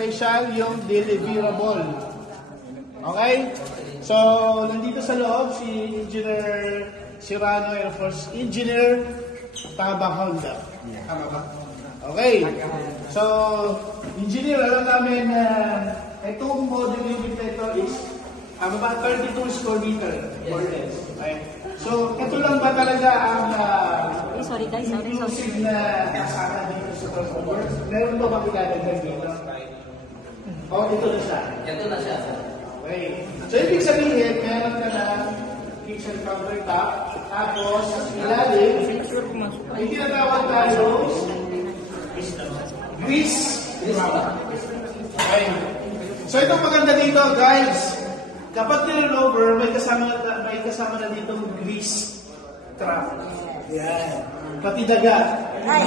special yung deliverable. Okay? So, nandito sa loob si Engineer Sirano, Air Force Engineer, Taba Honda. Tama ba? Okay. So, Engineer, alam namin na itong model unit na ito is about 32 square meter. Okay. So, ito lang ba talaga ang inclusive na kasama dito sa performance? Meron ba makilagay dito? O, ito na siya? Ito na siya. Okay. So, ibig sabihin, meron ka na kitchen countertop, tapos sa ilalim, may tinatawag tayo grease trap. Okay. So, itong maganda dito, guys, kapag turnover, may kasama na ditong grease trap. Yan. Pati daga. May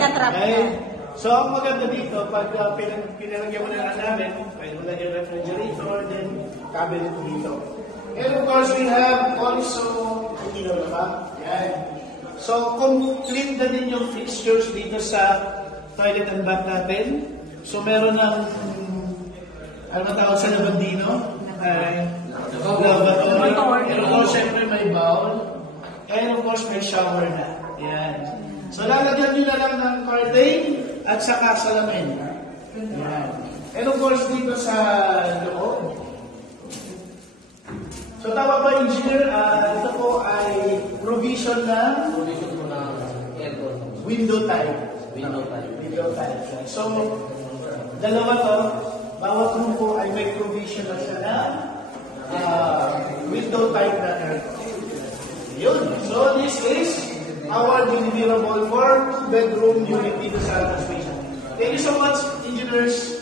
na-trap. Okay. So, ang maganda dito, pag pinalagyan mo na namin, pwede mo lagyan refrigerator, then cabinet dito. And of course, we have also, ilaw na ba? Yan. So, complete na din yung fixtures dito sa toilet and bath natin. So, meron ng, ano tawag sa labandino? Lavatory. And of course, syempre may bowl. And of course, may shower na. Yan. So, lalagyan nyo na lang ng curtain at saka salamin. Yan. And of course, dito sa loob. So, tama ba, Engineer? Ito po ay provision ng aircon. window type. Window type. So, dalawa to. Bawat room po ay may provision na siya na window type na aircon. Yun. So, this is our deliverable for 2-bedroom unit dito sa Alta Station. Thank you so much, engineers.